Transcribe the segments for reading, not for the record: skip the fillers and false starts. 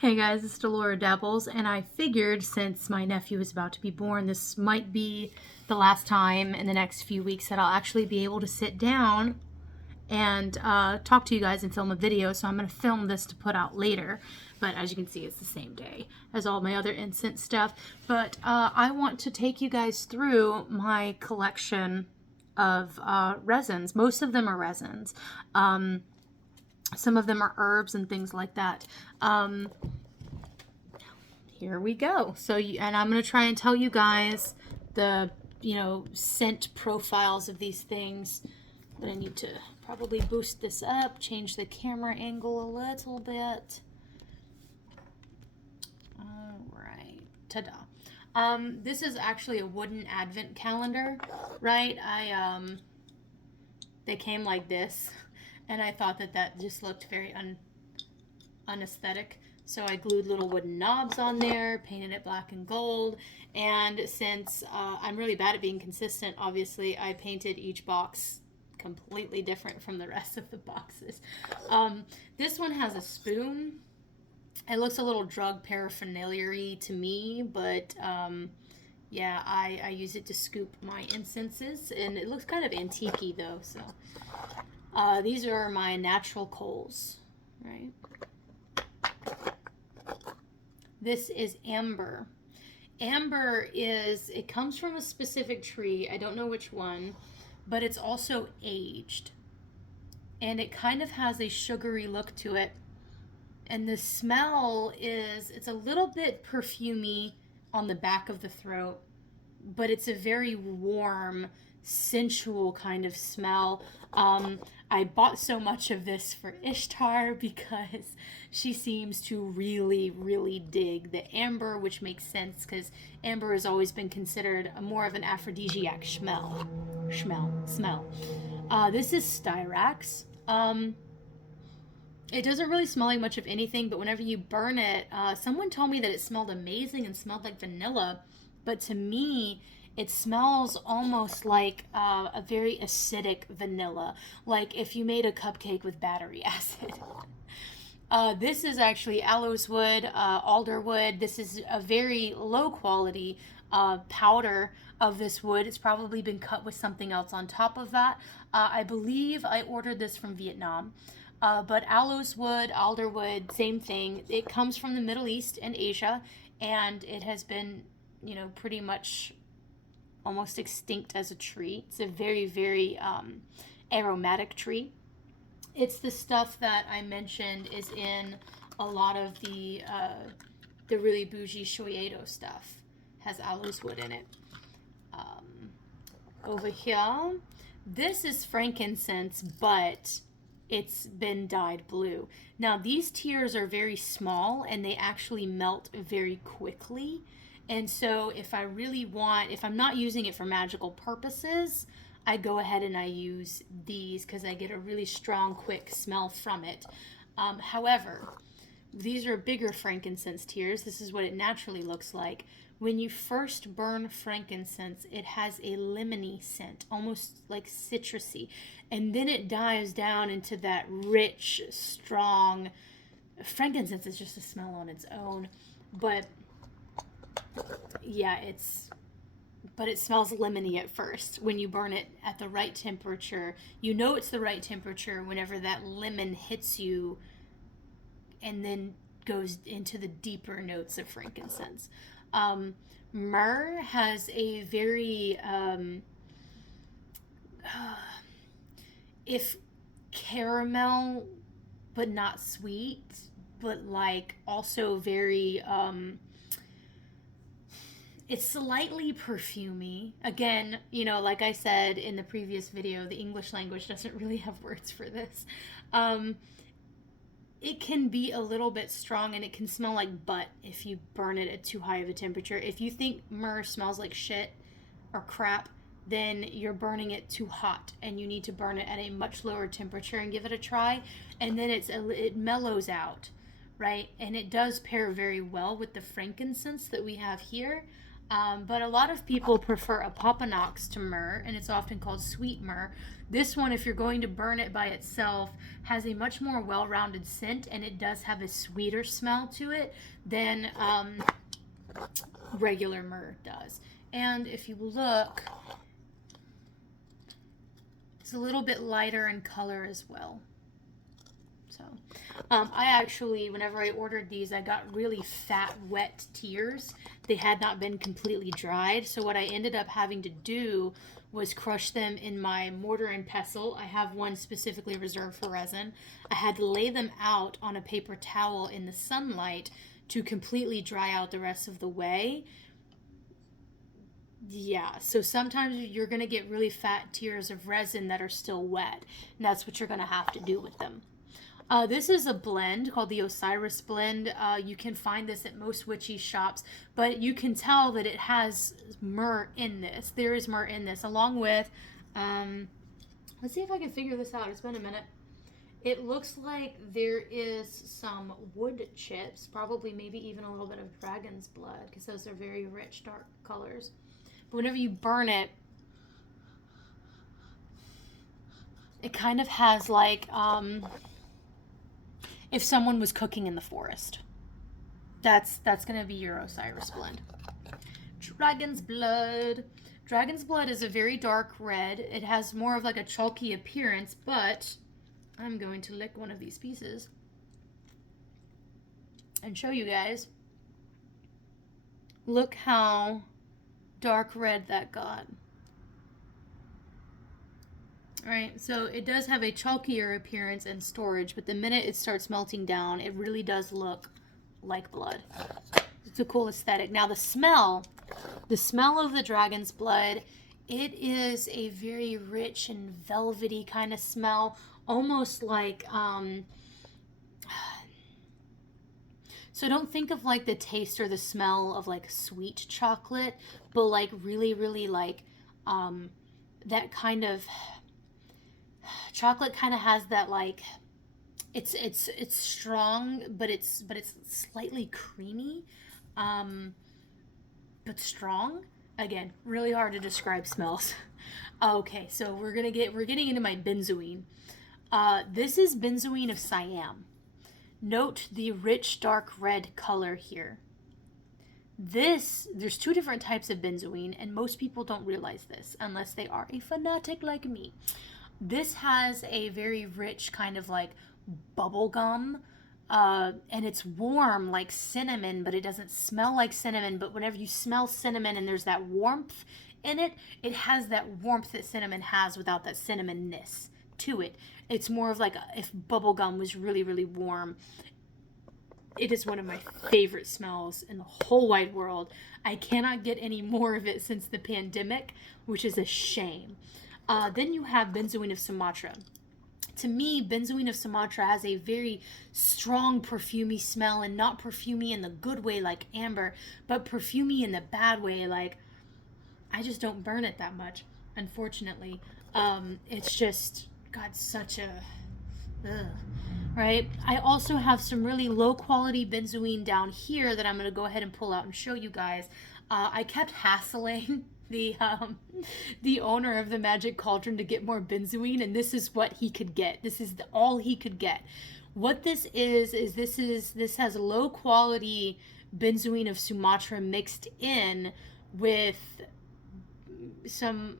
Hey guys, it's Delora Dabbles, and I figured since my nephew is about to be born, this might be the last time in the next few weeks that I'll actually be able to sit down and talk to you guys and film a video. So I'm going to film this to put out later, but as you can see, it's the same day as all my other incense stuff. But I want to take you guys through my collection of resins. Most of them are resins. Some of them are herbs and things like that. Here we go. So, and I'm going to try and tell you guys the, scent profiles of these things. But I need to probably boost this up, change the camera angle a little bit. All right. Ta-da. This is actually a wooden advent calendar, right? They came like this, and I thought that just looked very unaesthetic. So I glued little wooden knobs on there, painted it black and gold, and since I'm really bad at being consistent, obviously I painted each box completely different from the rest of the boxes. This one has a spoon. It looks a little drug paraphernalia-y to me, but yeah, I use it to scoop my incenses, and it looks kind of antique-y though. So these are my natural coals, right? This is amber. Amber it comes from a specific tree. I don't know which one, but it's also aged. And it kind of has a sugary look to it. And the smell it's a little bit perfumey on the back of the throat, but it's a very warm, sensual kind of smell. I bought so much of this for Ishtar because she seems to really, really dig the amber, which makes sense because amber has always been considered more of an aphrodisiac smell. This is styrax. It doesn't really smell like much of anything, but whenever you burn it, someone told me that it smelled amazing and smelled like vanilla, but to me, it smells almost like a very acidic vanilla, like if you made a cupcake with battery acid. This is actually aloes wood, alder wood. This is a very low quality powder of this wood. It's probably been cut with something else on top of that. I believe I ordered this from Vietnam. But aloes wood, alder wood, same thing. It comes from the Middle East and Asia, and it has been, pretty much almost extinct as a tree. It's a very, very aromatic tree. It's the stuff that I mentioned is in a lot of the really bougie Shoyeido stuff. Has aloes wood in it. Over here, this is frankincense, but it's been dyed blue. Now these tears are very small and they actually melt very quickly. And so if I'm not using it for magical purposes, I go ahead and I use these because I get a really strong, quick smell from it. However, these are bigger frankincense tears. This is what it naturally looks like. When you first burn frankincense, it has a lemony scent, almost like citrusy. And then it dives down into that rich, strong... Frankincense is just a smell on its own. But yeah, it smells lemony at first. When you burn it at the right temperature, you know it's the right temperature whenever that lemon hits you and then goes into the deeper notes of frankincense. Myrrh has a very if caramel but not sweet, but like also very it's slightly perfumey. Again, like I said in the previous video, the English language doesn't really have words for this. It can be a little bit strong and it can smell like butt if you burn it at too high of a temperature. If you think myrrh smells like shit or crap, then you're burning it too hot and you need to burn it at a much lower temperature and give it a try. And then it mellows out, right? And it does pair very well with the frankincense that we have here. But a lot of people prefer a Papanox to myrrh, and it's often called sweet myrrh. This one, if you're going to burn it by itself, has a much more well-rounded scent, and it does have a sweeter smell to it than regular myrrh does. And if you look, it's a little bit lighter in color as well. So, I actually, whenever I ordered these, I got really fat, wet tears. They had not been completely dried. So what I ended up having to do was crush them in my mortar and pestle. I have one specifically reserved for resin. I had to lay them out on a paper towel in the sunlight to completely dry out the rest of the way. Yeah, so sometimes you're going to get really fat tears of resin that are still wet, and that's what you're going to have to do with them. This is a blend called the Osiris blend. You can find this at most witchy shops, but you can tell that it has myrrh in this. There is myrrh in this, along with, let's see if I can figure this out. It's been a minute. It looks like there is some wood chips, probably maybe even a little bit of dragon's blood, because those are very rich, dark colors. But whenever you burn it, it kind of has like, if someone was cooking in the forest. That's going to be your Osiris blend. Dragon's blood. Dragon's blood is a very dark red. It has more of like a chalky appearance, but I'm going to lick one of these pieces and show you guys. Look how dark red that got. Alright, so it does have a chalkier appearance and storage, but the minute it starts melting down, it really does look like blood. It's a cool aesthetic. Now the smell of the dragon's blood, it is a very rich and velvety kind of smell, almost like, so don't think of like the taste or the smell of like sweet chocolate, but like really, really like, that kind of, chocolate kind of has that like, it's strong, but it's slightly creamy, but strong. Again, really hard to describe smells. Okay, so we're getting into my benzoin. This is benzoin of Siam. Note the rich dark red color here. There's two different types of benzoin, and most people don't realize this unless they are a fanatic like me. This has a very rich kind of like bubble gum, and it's warm like cinnamon, but it doesn't smell like cinnamon. But whenever you smell cinnamon and there's that warmth in it, it has that warmth that cinnamon has without that cinnamonness to it. It's more of like if bubble gum was really, really warm. It is one of my favorite smells in the whole wide world. I cannot get any more of it since the pandemic, which is a shame. Then you have benzoin of Sumatra. To me, benzoin of Sumatra has a very strong perfumey smell, and not perfumey in the good way like amber, but perfumey in the bad way like I just don't burn it that much, unfortunately. It's just got such a... right? I also have some really low quality benzoin down here that I'm going to go ahead and pull out and show you guys. I kept hassling the owner of the Magic Cauldron to get more benzoin, and this is what he could get. This is all he could get. What this is this has low quality benzoin of Sumatra mixed in with some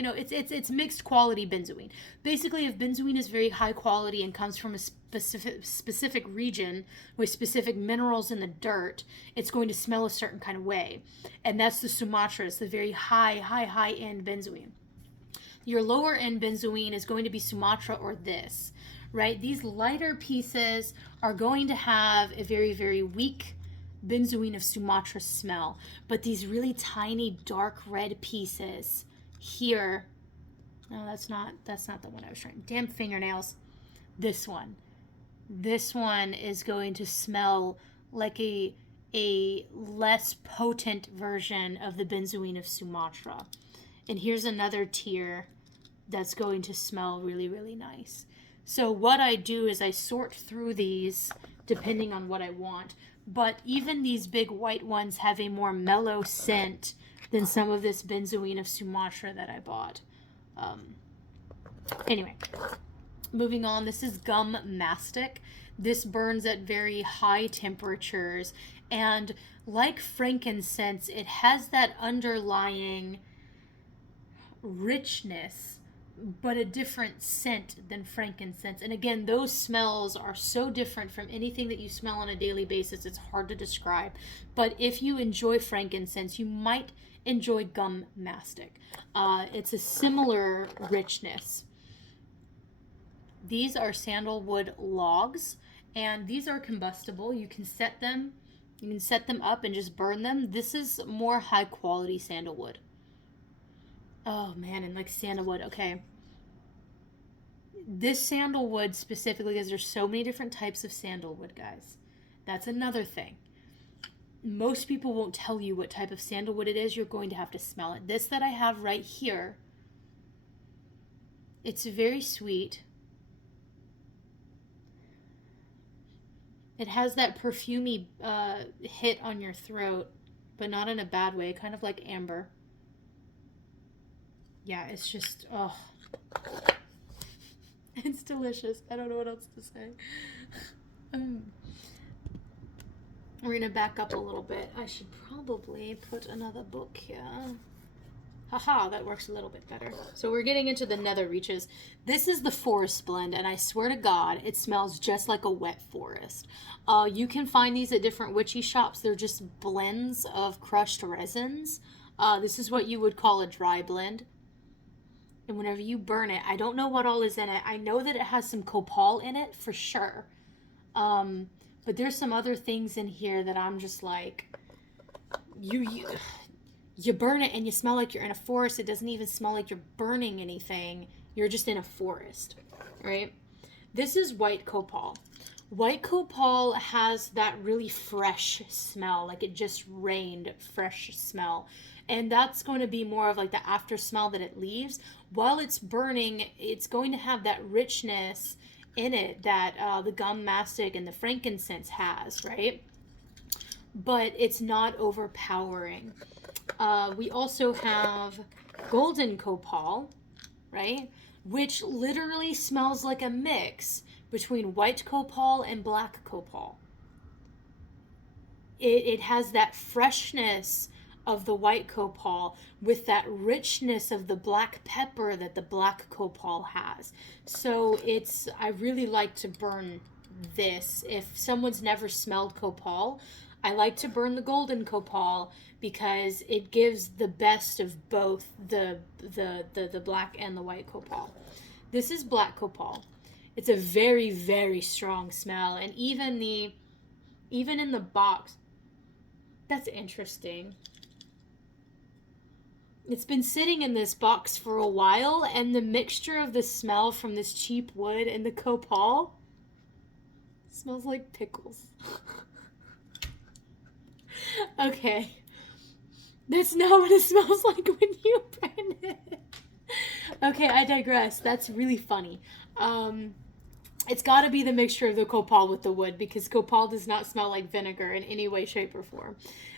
it's mixed quality benzoin. Basically, if benzoin is very high quality and comes from a specific region with specific minerals in the dirt, it's going to smell a certain kind of way. And that's the Sumatra. It's the very high end benzoin. Your lower end benzoin is going to be Sumatra or this, right? These lighter pieces are going to have a very, very weak benzoin of Sumatra smell. But these really tiny dark red pieces here, no, that's not the one I was trying. Damn fingernails. This one is going to smell like a less potent version of the benzoin of Sumatra. And here's another tier that's going to smell really, really nice. So what I do is I sort through these depending on what I want. But even these big white ones have a more mellow scent than some of this benzoin of Sumatra that I bought. Anyway, moving on, this is gum mastic. This burns at very high temperatures, and like frankincense, it has that underlying richness, but a different scent than frankincense. And again, those smells are so different from anything that you smell on a daily basis, it's hard to describe. But if you enjoy frankincense, you might enjoy gum mastic. It's a similar richness. These are sandalwood logs, and these are combustible. You can set them up and just burn them. This is more high quality sandalwood. Oh man, and like sandalwood, okay. This sandalwood specifically, because there's so many different types of sandalwood, guys. That's another thing. Most people won't tell you what type of sandalwood it is. You're going to have to smell it. This that I have right here, it's very sweet. It has that perfumey hit on your throat, but not in a bad way, kind of like amber. Yeah, it's just, oh. It's delicious. I don't know what else to say. We're going to back up a little bit. I should probably put another book here. Haha, that works a little bit better. So we're getting into the nether reaches. This is the forest blend, and I swear to God, it smells just like a wet forest. You can find these at different witchy shops. They're just blends of crushed resins. This is what you would call a dry blend. And whenever you burn it, I don't know what all is in it. I know that it has some copal in it for sure. But there's some other things in here that I'm just like, you burn it and you smell like you're in a forest. It doesn't even smell like you're burning anything. You're just in a forest, right? This is white copal. White copal has that really fresh smell, like it just rained fresh smell. And that's going to be more of like the after smell that it leaves. While it's burning, it's going to have that richness in it that the gum mastic and the frankincense has, right? But it's not overpowering. We also have golden copal, right? Which literally smells like a mix between white copal and black copal. It has that freshness of the white copal with that richness of the black pepper that the black copal has. So I really like to burn this. If someone's never smelled copal, I like to burn the golden copal because it gives the best of both the black and the white copal. This is black copal. It's a very, very strong smell, and even in the box, that's interesting. It's been sitting in this box for a while, and the mixture of the smell from this cheap wood and the copal smells like pickles. Okay. That's not what it smells like when you burn it. Okay, I digress. That's really funny. It's got to be the mixture of the copal with the wood, because copal does not smell like vinegar in any way, shape, or form.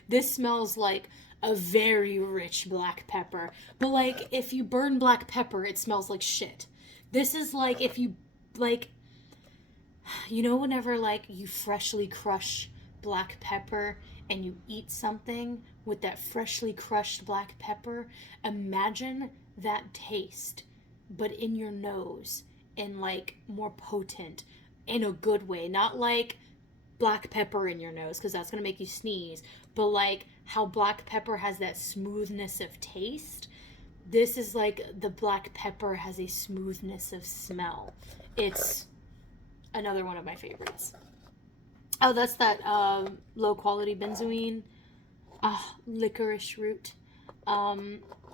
This smells like a very rich black pepper. But like, if you burn black pepper, it smells like shit. This is like if you, like, you know, whenever like you freshly crush black pepper and you eat something with that freshly crushed black pepper, imagine that taste, but in your nose, and like more potent in a good way. Not like black pepper in your nose, because that's going to make you sneeze, but like how black pepper has that smoothness of taste. This is like the black pepper has a smoothness of smell. It's another one of my favorites. Oh, that's that low quality benzoin. Licorice root.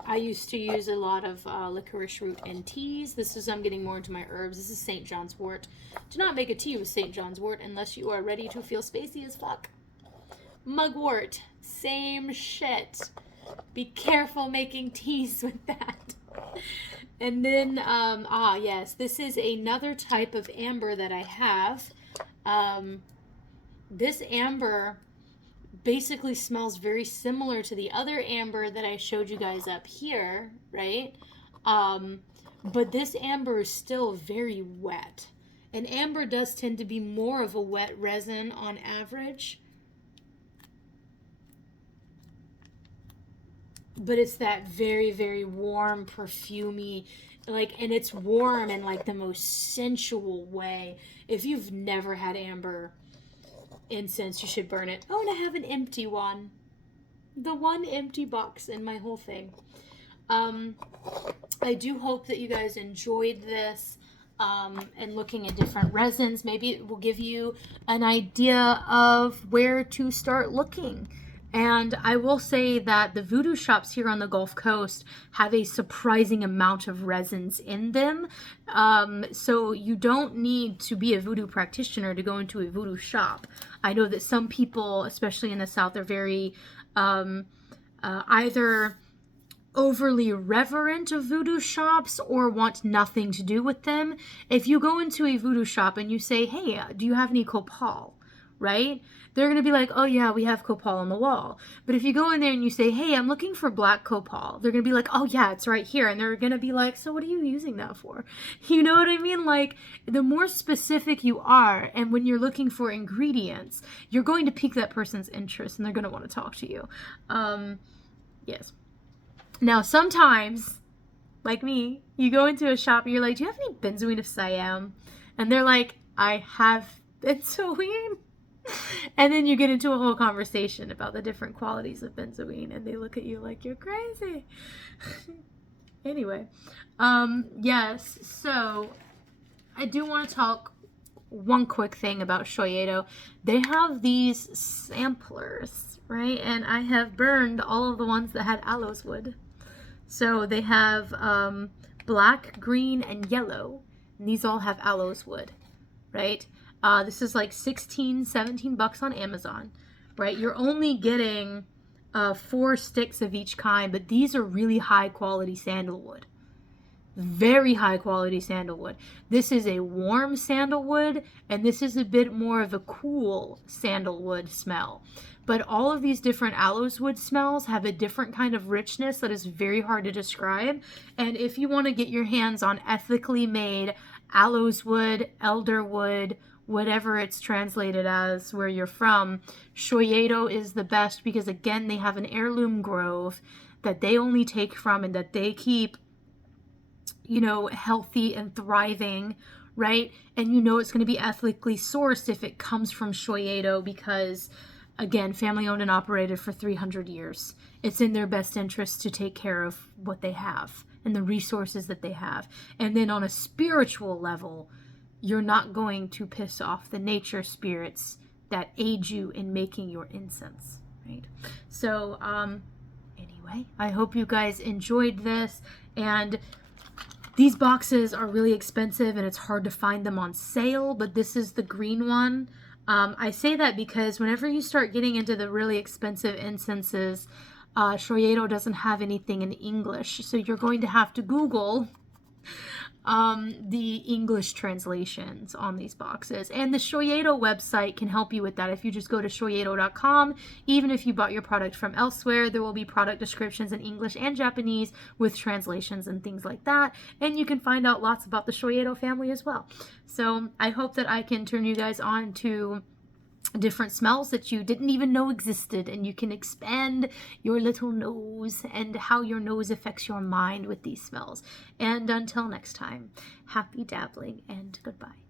I used to use a lot of licorice root in teas. I'm getting more into my herbs. This is St. John's wort. Do not make a tea with St. John's wort unless you are ready to feel spacey as fuck. Mugwort. Same shit. Be careful making teas with that. And then, yes, this is another type of amber that I have. This amber basically smells very similar to the other amber that I showed you guys up here, right? But this amber is still very wet. And amber does tend to be more of a wet resin on average. But it's that very, very warm, perfumey, like, and it's warm in like the most sensual way. If you've never had amber incense, you should burn it. Oh, and I have an empty one. The one empty box in my whole thing. I do hope that you guys enjoyed this. And looking at different resins, maybe it will give you an idea of where to start looking. And I will say that the voodoo shops here on the Gulf Coast have a surprising amount of resins in them. So you don't need to be a voodoo practitioner to go into a voodoo shop. I know that some people, especially in the South, are very either overly reverent of voodoo shops or want nothing to do with them. If you go into a voodoo shop and you say, hey, do you have any Copal, right? They're going to be like, oh yeah, we have Copal on the wall. But if you go in there and you say, hey, I'm looking for black Copal, they're going to be like, oh yeah, it's right here. And they're going to be like, so what are you using that for? You know what I mean? Like, the more specific you are, and when you're looking for ingredients, you're going to pique that person's interest and they're going to want to talk to you. Yes. Now, sometimes, like me, you go into a shop and you're like, do you have any benzoin of Siam? And they're like, I have benzoin. And then you get into a whole conversation about the different qualities of benzoin, and they look at you like you're crazy. Anyway, yes, so I do want to talk one quick thing about Shoyeido. They have these samplers, right? And I have burned all of the ones that had aloes wood. So they have black, green, and yellow. And these all have aloes wood, right? This is like 16, 17 bucks on Amazon, right? You're only getting 4 sticks of each kind, but these are really high quality sandalwood. Very high quality sandalwood. This is a warm sandalwood, and this is a bit more of a cool sandalwood smell. But all of these different aloes wood smells have a different kind of richness that is very hard to describe. And if you want to get your hands on ethically made aloes wood, elder wood, whatever it's translated as where you're from, Shoyeido is the best because, again, they have an heirloom grove that they only take from and that they keep, you know, healthy and thriving, right? And you know it's going to be ethically sourced if it comes from Shoyeido because, again, family owned and operated for 300 years. It's in their best interest to take care of what they have and the resources that they have. And then on a spiritual level, you're not going to piss off the nature spirits that aid you in making your incense, right? So, anyway, I hope you guys enjoyed this. And these boxes are really expensive and it's hard to find them on sale, but this is the green one. I say that because whenever you start getting into the really expensive incenses, Shoyeido doesn't have anything in English. So you're going to have to Google the English translations on these boxes. And the Shoyeido website can help you with that. If you just go to shoyeido.com, even if you bought your product from elsewhere, there will be product descriptions in English and Japanese with translations and things like that. And you can find out lots about the Shoyeido family as well. So I hope that I can turn you guys on to different smells that you didn't even know existed, and you can expand your little nose and how your nose affects your mind with these smells. And until next time, happy dabbling and goodbye.